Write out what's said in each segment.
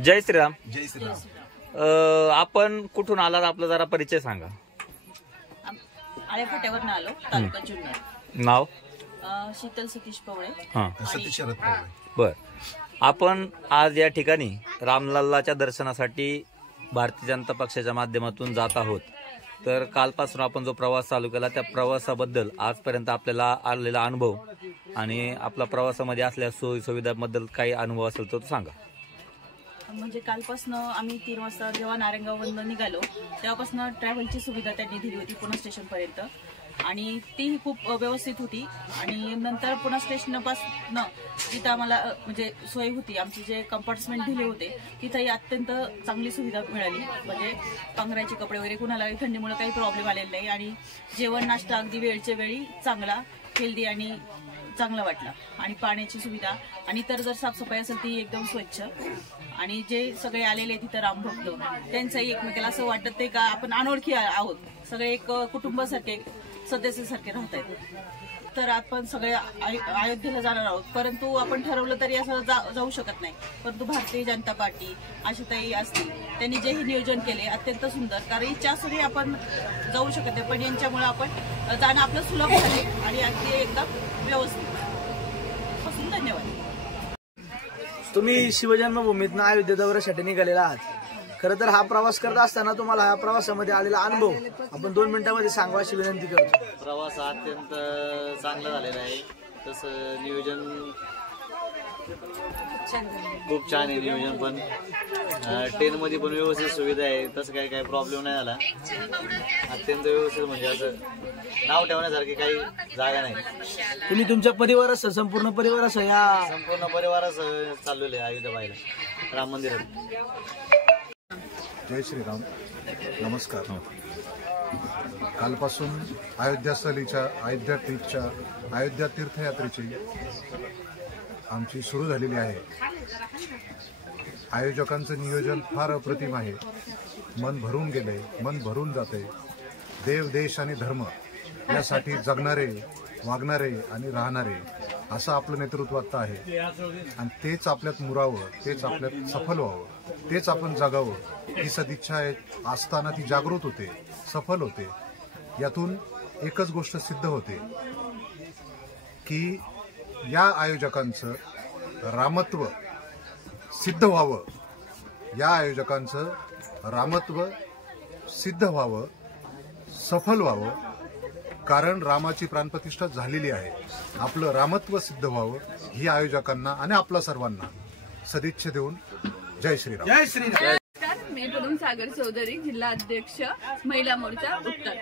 जय श्रीराम. जय श्रीराम. आपण कुठून आलात, आपला जरा परिचय सांगा. आळेफाट्यावरून आलो, तालुका जुन्नर. नाव? शीतल सतीश पवळे. सतीश शरद पवळे. बर. आपण आज या ठिकाणी रामलल्लाच्या दर्शनासाठी भारतीय जनता पक्षाच्या माध्यमातून जात आहोत. तर कालपासून आपण जो प्रवास चालू केला त्या प्रवासाबद्दल आजपर्यंत आपल्याला आलेला अनुभव आणि आपला प्रवासामध्ये असलेल्या सोयी सुविधांबद्दल काही अनुभव असेल तर तो सांगा. म्हणजे कालपासून आम्ही 3 वाजता जेव्हा नारायणगाववरून निघालो तेव्हापासून ट्रॅव्हलची सुविधा त्यांनी दिली होती पुणे स्टेशनपर्यंत आणि ती खूप व्यवस्थित होती. आणि नंतर पुणे स्टेशनपासून जिथं आम्हाला म्हणजे सोय होती, आमचे जे कंपार्टमेंट दिले होते तिथंही अत्यंत चांगली सुविधा मिळाली. म्हणजे पांघरायचे कपडे वगैरे कुणालाही थंडीमुळे काही प्रॉब्लेम आलेला नाही आणि जेवण नाश्ता अगदी वेळच्या वेळी चांगला, हेल्दी आणि चांगला वाटला. आणि पाण्याची सुविधा आणि तर जर साफसफाई असेल ती एकदम स्वच्छ. आणि जे सगळे आलेले तिथं रामभक्त त्यांचंही एकमेकाला असं वाटत आहे का आपण अनोळखी आहोत, सगळे एक कुटुंबासारखे सदस्यासारखे राहत आहेत. तर आपण सगळे अयोध्येला जाणार आहोत, परंतु आपण ठरवलं तरी असं जाऊ शकत नाही. परंतु भारतीय जनता पार्टी आशाताई असतील त्यांनी जे हे नियोजन केले अत्यंत सुंदर, कारण इच्छासाठी आपण जाऊ शकत नाही पण यांच्यामुळे आपण जाणं आपलं सुलभ झाले आणि अगदी एकदम व्यवस्थित. धन्यवाद. तुम्ही शिवजन्मभूमीतनं अयोध्ये दौऱ्यासाठी निघालेला आहात. खरं तर हा प्रवास करत असताना तुम्हाला हा प्रवासामध्ये आलेला अनुभव आपण 2 मिनिटांमध्ये सांगा अशी विनंती करतो. प्रवास अत्यंत चांगला झालेला आहे. तसं नियोजन खूप छान आहे. नियोजन पण ट्रेनमध्ये पण व्यवस्थित सुविधा आहे. तसं काही प्रॉब्लेम नाही झाला. अत्यंत व्यवस्थित म्हणजे असं नाव ठेवण्यासारखी काही जागा नाही. तुम्ही तुमच्या परिवारासह संपूर्ण परिवारासह चाललेले आहे अयोध्या पाहायला राम मंदिरात. जय श्रीराम. नमस्कार. कालपासून अयोध्या तीर्थयात्रेची आमची सुरू झालेली आहे. आयोजकांचं नियोजन फार अप्रतिम आहे. मन भरून गेले, मन भरून जाते. देव, देश आणि धर्म यासाठी जगणारे, वागणारे आणि राहणारे असं आपलं नेतृत्व आता आहे. आणि तेच आपल्यात मुरावं, तेच आपल्यात सफल व्हावं, तेच आपण जगावं ही सदिच्छा आहे. असताना ती जागृत होते, सफल होते. यातून एकच गोष्ट सिद्ध होते की या आयोजकांचं रामत्व सिद्ध व्हावं, या आयोजकांचं रामत्व सिद्ध व्हावं, सफल व्हावं. कारण रामाची प्राणप्रतिष्ठा झालेली आहे. आपलं रामत्व सिद्ध व्हावं ही आयोजकांना आणि आपल्या सर्वांना सदिच्छा देऊन जय श्रीराम. जय श्रीराम. मी पुनम सागर चौधरी, जिल्हा अध्यक्ष महिला मोर्चा उत्तर.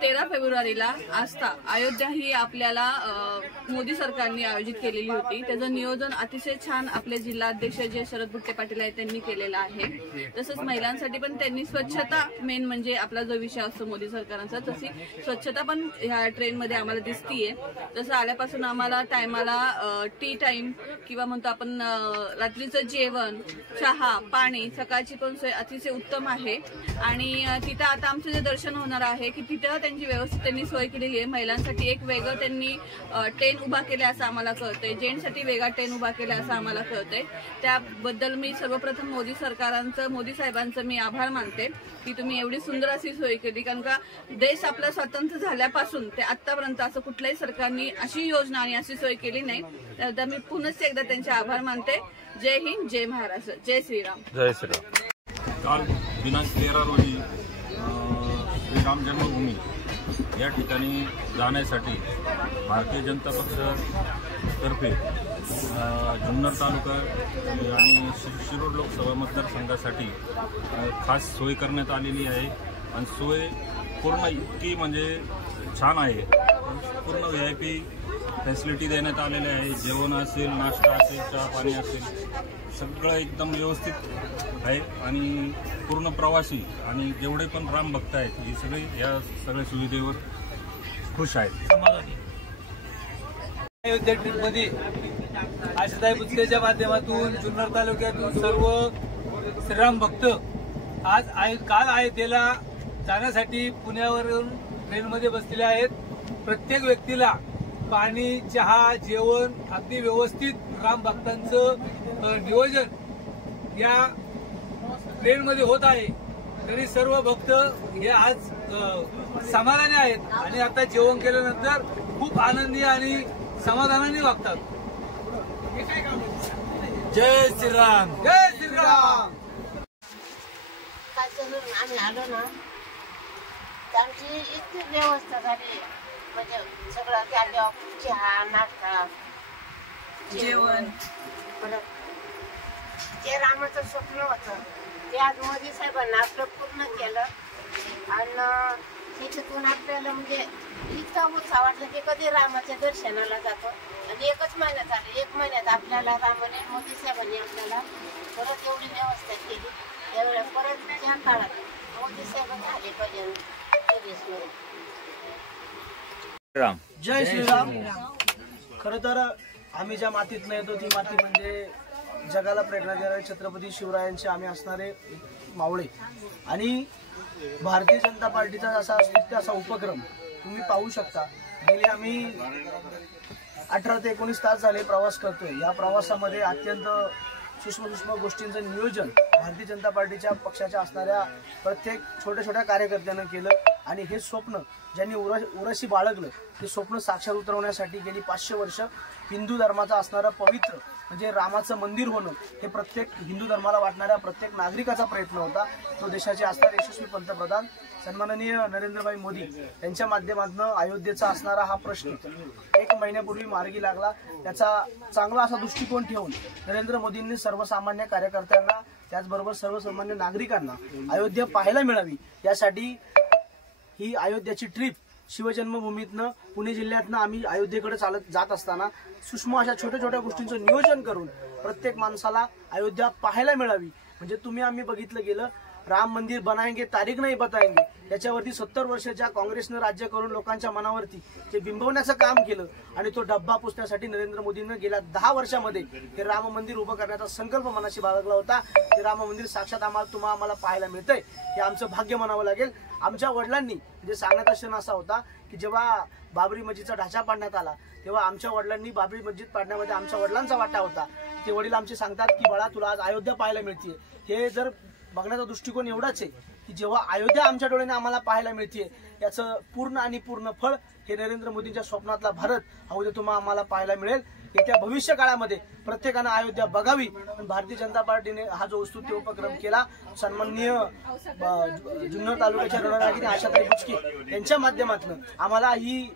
13 फेब्रुवारीला आस्था अयोध्या ही आपल्याला मोदी सरकारने आयोजित केलेली होती. त्याचं नियोजन अतिशय छान आपले जिल्हा अध्यक्ष जे शरद बुट्टे पाटील आहेत त्यांनी केलेलं आहे. तसंच महिलांसाठी पण त्यांनी स्वच्छता, मेन म्हणजे आपला जो विषय असतो मोदी सरकारांचा, तशी स्वच्छता पण ह्या ट्रेनमध्ये आम्हाला दिसतीये. तसं आल्यापासून आम्हाला टायमाला टी टाइम किंवा म्हणतो आपण रात्रीचं जेवण, चहा, पाणी, सकाळची पण सोय अतिशय उत्तम आहे. आणि तिथं आता आमचं जे दर्शन होणार आहे की तिथं त्यांची व्यवस्थित त्यांनी सोय केलेली आहे. महिलांसाठी एक वेगळं त्यांनी ट्रेन उभा केला असं आम्हाला कळतंय, जेंट्ससाठी वेगळा ट्रेन उभा केला असं आम्हाला कळतंय. त्याबद्दल मी सर्वप्रथम मोदी सरकारांचं, मोदी साहेबांचं मी आभार मानते की तुम्ही एवढी सुंदर अशी सोय केली. कारण का देश आपला स्वतंत्र झाल्यापासून ते आतापर्यंत असं कुठल्याही सरकारने अशी योजना आणि अशी सोय केली नाही. त्याबद्दल मी पुन्हा एकदा त्यांचे आभार मानते. जय हिंद, जय महाराष्ट्र, जय श्रीराम. जय श्रीराम. काल दिनांक 13 रोजी श्रीराम जन्मभूमी या ठिकाणी जाण्यासाठी भारतीय जनता पक्षातर्फे जुन्नर तालुका आणि शिरूर लोकसभा मतदारसंघासाठी खास सोय करण्यात आलेली आहे. आणि सोय पूर्ण इतकी म्हणजे छान आहे. पूर्ण VIP फॅसिलिटी देण्यात आलेल्या आहे. जेवण असेल, नाश्ता असेल, चहा पाणी असेल, सगळं एकदम व्यवस्थित आहे. आणि पूर्ण प्रवासी आणि जेवढे पण राम भक्त आहेत हे सगळे या सगळ्या सुविधेवर खुश आहेत. अयोध्या ट्रिपमध्ये आशाताई बुचकेच्या माध्यमातून जुन्नर तालुक्यातून सर्व श्रीराम भक्त काल अयोध्येला जाण्यासाठी पुण्यावरून ट्रेनमध्ये बसलेले आहेत. प्रत्येक व्यक्तीला पाणी, चहा, जेवण अगदी व्यवस्थित राम भक्तांचं नियोजन या ट्रेनमध्ये होत आहे तरी सर्व भक्त हे आज समाधानी आहेत आणि आता जेवण केल्यानंतर खूप आनंदी आणि समाधानाने वागतात. जय श्रीराम, जय श्रीराम. आम्ही आलो ना तर आमची इतकी व्यवस्था झाली, म्हणजे सगळं त्या चहा नाश्ता जेवण, परत जे रामाचं स्वप्न होतं ते आज मोदी साहेबांना आपलं पूर्ण केलं. आणि त्याच्यातून आपल्याला म्हणजे इतका उत्साह वाटला की कधी रामाच्या दर्शनाला जातो. आणि एकच महिन्यात आलं, 1 महिन्यात आपल्याला रामाने मोदी साहेबांनी आपल्याला परत एवढी व्यवस्था केली. त्यावेळेला परत त्या काळात मोदी साहेब झाले पाहिजे. जय श्रीराम. खरं तर आम्ही ज्या मातीतनं येतो ती माती म्हणजे जगाला प्रेरणा देणारे छत्रपती शिवरायांचे आम्ही असणारे मावळे. आणि भारतीय जनता पार्टीचा असा उपक्रम तुम्ही पाहू शकता. गेले आम्ही 18 ते 19 तास झाले प्रवास करतोय. या प्रवासामध्ये अत्यंत सूक्ष्म गोष्टींचं नियोजन भारतीय जनता पार्टीच्या पक्षाच्या असणाऱ्या प्रत्येक छोट्या छोट्या कार्यकर्त्यांना केलं. आणि हे स्वप्न ज्यांनी उराशी बाळगलं ते स्वप्न साक्षात उतरवण्यासाठी गेली 500 वर्ष हिंदू धर्माचा असणारं पवित्र म्हणजे रामाचं मंदिर होणं हे प्रत्येक हिंदू धर्माला वाटणाऱ्या प्रत्येक नागरिकाचा प्रयत्न होता. तो देशाचे असणारे यशस्वी पंतप्रधान सन्माननीय नरेंद्रभाई मोदी यांच्या माध्यमातून अयोध्येचा असणारा हा प्रश्न 1 महिन्यापूर्वी मार्गी लागला. त्याचा चांगला असा दृष्टिकोन ठेवून नरेंद्र मोदींनी सर्वसामान्य कार्यकर्त्यांना त्याचबरोबर सर्वसामान्य नागरिकांना अयोध्या पाहायला मिळावी यासाठी ही अयोध्याची ट्रिप शिवजन्मभूमीतनं पुणे जिल्ह्यातनं आम्ही अयोध्येकडे चालत जात असताना सूक्ष्म अशा छोट्या छोट्या गोष्टींचं नियोजन करून प्रत्येक माणसाला अयोध्या पाहायला मिळावी. म्हणजे तुम्ही आम्ही बघितलं गेलं राम मंदिर बनाएंगे तारीख नाही बताएंगे याच्यावरती 70 वर्ष ज्या काँग्रेसनं राज्य करून लोकांच्या मनावरती जे बिंबवण्याचं काम केलं आणि तो डब्बा पुसण्यासाठी नरेंद्र मोदींनी गेल्या 10 वर्षामध्ये हे राम मंदिर उभं करण्याचा संकल्प मनाशी बाळगला होता. ते राम मंदिर साक्षात आम्हाला पाहायला मिळतंय हे आमचं भाग्य म्हणावं लागेल. आमच्या वडिलांनी म्हणजे सांगण्याचा क्षण असा होता की जेव्हा बाबरी मस्जिदचा ढाचा पाडण्यात आला तेव्हा आमच्या वडिलांनी बाबरी मस्जिद पाडण्यामध्ये आमच्या वडिलांचा वाटा होता. ते वडील आमचे सांगतात की बाळा तुला आज अयोध्या पाहायला मिळते. हे जर बघण्याचा दृष्टिकोन एवढाच आहे की जेव्हा अयोध्या आमच्या डोळ्याने आम्हाला पाहायला मिळते याचं पूर्ण फळ हे नरेंद्र मोदींच्या स्वप्नातला भारत हा उद्या तुम्हाला आम्हाला पाहायला मिळेल. येत्या भविष्य काळामध्ये प्रत्येकानं अयोध्या बघावी. भारतीय जनता पार्टीने हा जो स्तुत्य उपक्रम केला सन्माननीय जुन्नर तालुक्याच्या रणरागिणी आशाताई बुचके यांच्या माध्यमातून आम्हाला ही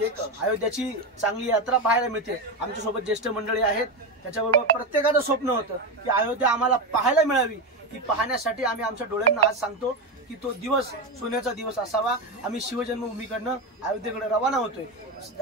एक अयोध्याची चांगली यात्रा पाहायला मिळते. आमच्यासोबत ज्येष्ठ मंडळी आहेत त्याच्याबरोबर प्रत्येकाचं स्वप्न होतं की अयोध्या आम्हाला पाहायला मिळावी. ती पाहण्यासाठी आम्ही आमच्या डोळ्यांना आज सांगतो की तो दिवस सोन्याचा दिवस असावा. आम्ही शिवजन्मभूमीकडनं अयोध्येकडे रवाना होतोय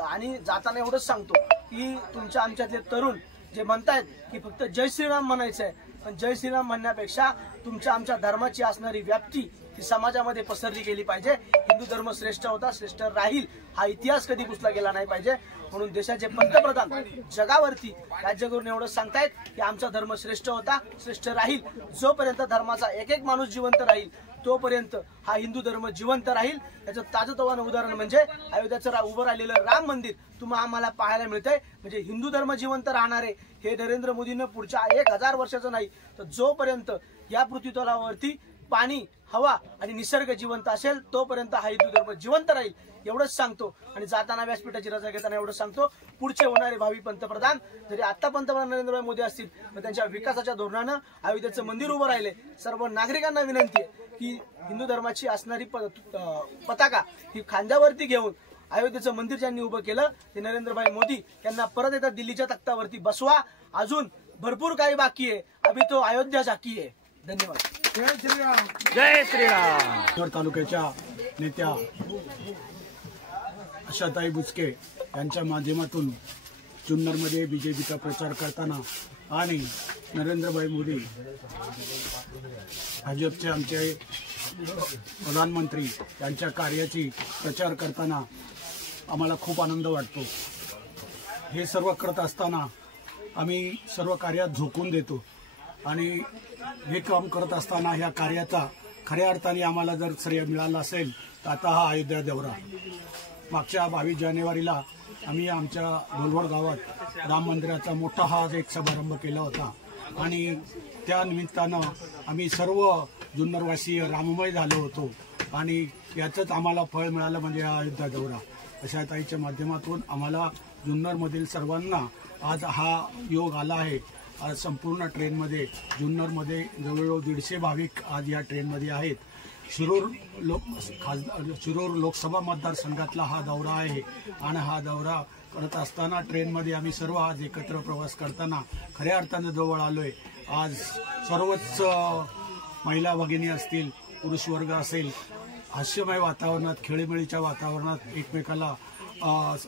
आणि जाताना एवढंच सांगतो की तुमच्या आमच्यातले तरुण जे म्हणतायत की फक्त जय श्रीराम म्हणायचं आहे पण जय श्रीराम म्हणण्यापेक्षा तुमच्या आमच्या धर्माची असणारी व्याप्ती ही समाजामध्ये पसरली गेली पाहिजे. हिंदू धर्म श्रेष्ठ होता, श्रेष्ठ राहील हा इतिहास कधी पुसला गेला नाही पाहिजे. म्हणून देशाचे पंतप्रधान जगावरती राज्य करून एवढं सांगतायत की आमचा धर्म श्रेष्ठ होता, श्रेष्ठ राहील. जोपर्यंत धर्माचा एक माणूस जिवंत राहील तोपर्यंत हा हिंदू धर्म जिवंत राहील. याचं ताजतवानं उदाहरण म्हणजे अयोध्याचं उभं राहिलेलं राम मंदिर तुम्हाला आम्हाला पाहायला मिळतंय. म्हणजे हिंदू धर्म जिवंत राहणारे हे नरेंद्र मोदींना पुढच्या 1000 वर्षाचं नाही तर जोपर्यंत या पृथ्वीतलावरती पाणी, हवा आणि निसर्ग जिवंत असेल तोपर्यंत हा हिंदू धर्म जिवंत राहील एवढंच सांगतो. आणि जाताना व्यासपीठाची रजा घेताना एवढं सांगतो पुढचे होणारे भावी पंतप्रधान जरी आता पंतप्रधान नरेंद्रभाई मोदी असतील तर त्यांच्या विकासाच्या धोरणानं अयोध्येचं मंदिर उभं राहिले. सर्व नागरिकांना विनंती आहे की हिंदू धर्माची असणारी पताका ही खांद्यावरती घेऊन अयोध्येचं मंदिर ज्यांनी उभं केलं ते नरेंद्रभाई मोदी यांना परत एकदा दिल्लीच्या तख्तावरती बसवा. अजून भरपूर काही बाकी आहे. अभी तो अयोध्या झाकी आहे. धन्यवाद. जय श्रीराम. जय श्रीराम. जुन्नर तालुक्याच्या नेत्या आशाताई बुचके यांच्या माध्यमातून जुन्नरमध्ये बीजेपीचा प्रचार करताना आणि नरेंद्रभाई मोदी भाजपचे आमचे प्रधानमंत्री यांच्या कार्याची प्रचार करताना आम्हाला खूप आनंद वाटतो. हे सर्व करत असताना आम्ही सर्व कार्यात झोकून देतो आणि हे काम करत असताना ह्या कार्याचा खऱ्या अर्थाने आम्हाला जर श्रेय मिळालं असेल तर आता हा अयोध्या दौरा. मागच्या 22 जानेवारीला आम्ही आमच्या ढोलवड गावात राम मंदिराचा मोठा हा एक समारंभ केला होता आणि त्या निमित्तानं आम्ही सर्व जुन्नरवासी राममय झालो होतो आणि याचंच आम्हाला फळ मिळालं म्हणजे हा अयोध्या दौरा. अशा ताईच्या माध्यमातून आम्हाला जुन्नरमधील सर्वांना आज हा योग आला आहे. आज संपूर्ण ट्रेनमध्ये जुन्नरमध्ये जवळजवळ 150 भाविक आज या ट्रेनमध्ये आहेत. शिरूर लोकसभा मतदारसंघातला हा दौरा आहे आणि हा दौरा करत असताना ट्रेनमध्ये आम्ही सर्व आज एकत्र प्रवास करताना खऱ्या अर्थानं जवळ आलोय. आज सर्वच महिला भगिनी असतील, पुरुष वर्ग असेल, हास्यमय वातावरणात, खेळीमेळीच्या वातावरणात एकमेकाला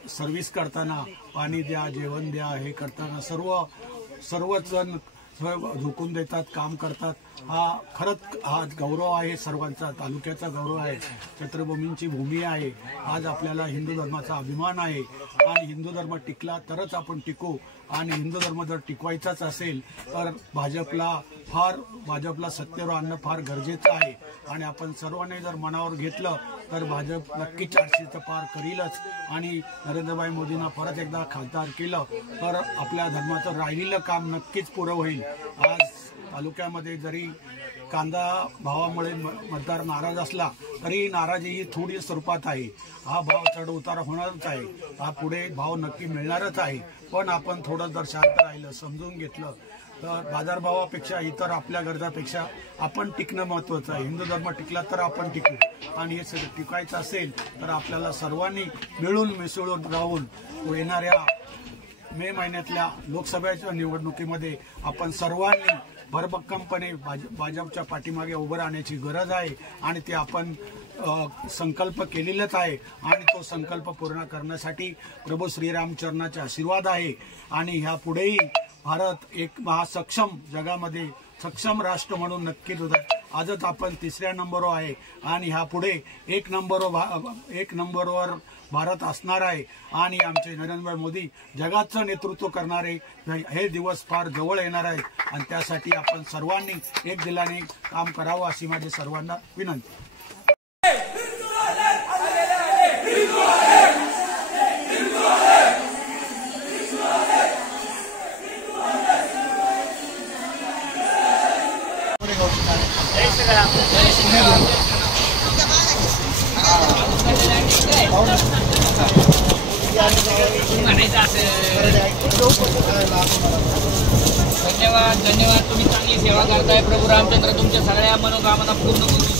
सर्व्हिस करताना, पाणी द्या, जेवण द्या हे करताना सर्वच जण झोकून देतात, काम करतात. हा खरंच हा गौरव आहे, सर्वांचा तालुक्याचा गौरव आहे. छत्रभूमींची भूमी आहे. आज आपल्याला हिंदू धर्माचा अभिमान आहे आणि हिंदू धर्म टिकला तरच आपण टिकू आणि हिंदू धर्म जर टिकवायचाच असेल तर भाजपला सत्तेवर आणणं फार गरजेचं आहे आणि आपण सर्वांनी जर मनावर घेतलं तर भाजप नक्की 400चं पार करीलच आणि नरेंद्रभाई मोदींना परत एकदा खासदार केलं तर आपल्या धर्माचं राहिलेलं काम नक्कीच पुरं होईल. आज तालुक्यामध्ये जरी कांदा भावामुळे मतदार नाराज असला तरी नाराजी ही थोडी स्वरूपात आहे. हा भाव चढ उतार होणारच आहे. हा पुढे भाव नक्की मिळणारच आहे. पण आपण थोडं जर शांत राहिलं, समजून घेतलं तर बाजारभावापेक्षा इतर आपल्या गरजापेक्षा आपण टिकणं महत्त्वाचं आहे. हिंदू धर्म टिकला तर आपण टिकू आणि हे सगळं टिकायचं असेल तर आपल्याला सर्वांनी मिळून मिसळून राहून येणाऱ्या मे महिन्यातल्या लोकसभेच्या निवडणुकीमध्ये आपण सर्वांनी भरभक्कमपणे भाजपच्या पाठीमागे उभं राहण्याची गरज आहे आणि ते आपण संकल्प केलेलाच आहे आणि तो संकल्प पूर्ण करण्यासाठी प्रभू श्रीरामचरणाचे आशीर्वाद आहे आणि ह्या पुढेही भारत एक महासक्षम जगामध्ये सक्षम राष्ट्र म्हणून नक्कीच होत आहे. आजच आपण 3ऱ्या नंबरवर आहे आणि ह्या पुढे 1 नंबरवर भारत असणार आहे आणि आमचे नरेंद्र मोदी जगाचं नेतृत्व करणारे हे दिवस फार जवळ येणार आहेत आणि त्यासाठी आपण सर्वांनी एक दिलाने काम करावं अशी माझी सर्वांना विनंती. धन्यवाद. तुम्ही चांगली सेवा करताय. प्रभू रामचंद्र तुमच्या सगळ्या मनोकामना पूर्ण करू.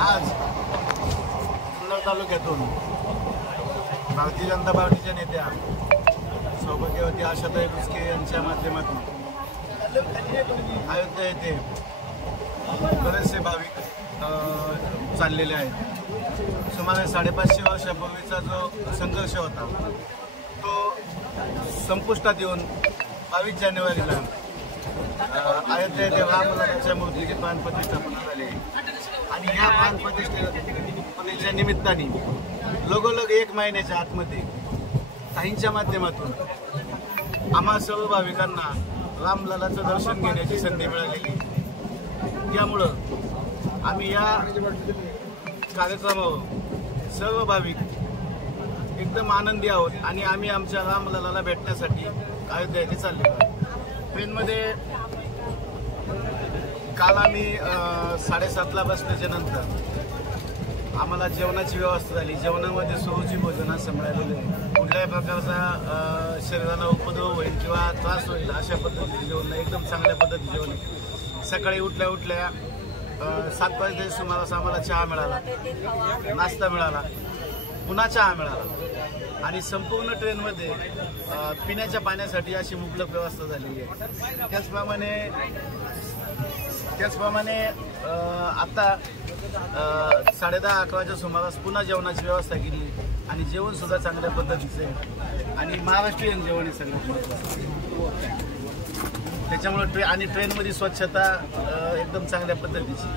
आज जुन्नर तालुक्यातून भारतीय जनता पार्टीच्या नेत्या सौभाग्यवती आशाताई बुचके यांच्या माध्यमातून अयोध्या येथे बरेचसे भाविक चाललेले आहेत. सुमारे 550 वर्षापूर्वीचा जो संघर्ष होता तो संपुष्टात येऊन 22 जानेवारीला अयोध्या येथे रामलल्लाच्या मूर्तीची प्राणप्रतिष्ठापना झाली आणि ह्या प्राणप्रतिष्ठेच्या निमित्ताने लगोलग 1 महिन्याच्या आतमध्ये ताईंच्या माध्यमातून आम्हा सर्व भाविकांना रामलल्लाचं दर्शन घेण्याची संधी मिळालेली. त्यामुळं आम्ही या कार्यक्रमावर सर्व भाविक एकदम आनंदी आहोत आणि आम्ही आमच्या रामलल्लाला भेटण्यासाठी अयोध्या येथे चाललेलो आहोत. ट्रेनमध्ये काल आम्ही 7:30ला बसल्याच्या नंतर आम्हाला जेवणाची व्यवस्था झाली. जेवणामध्ये सुरुची भोजन असं मिळालेलं आहे. कुठल्याही प्रकारचा शरीराला उपद्रव होईल किंवा त्रास होईल अशा पद्धतीने जेवण नाही. एकदम चांगल्या पद्धतीने जेवण आहे. सकाळी उठल्या 7 वाजता सुमारास आम्हाला चहा मिळाला, नाश्ता मिळाला, पुन्हा चहा मिळाला आणि संपूर्ण ट्रेनमध्ये पिण्याच्या पाण्यासाठी अशी मुबलक व्यवस्था झालेली आहे. त्याचप्रमाणे आता 10:30-11च्या सुमारास पुन्हा जेवणाची व्यवस्था केली आणि जेवण सुद्धा चांगल्या पद्धतीचे आहे आणि महाराष्ट्रीयन जेवण आहे सगळं. त्याच्यामुळे ट्रेनमध्ये स्वच्छता एकदम चांगल्या पद्धतीची.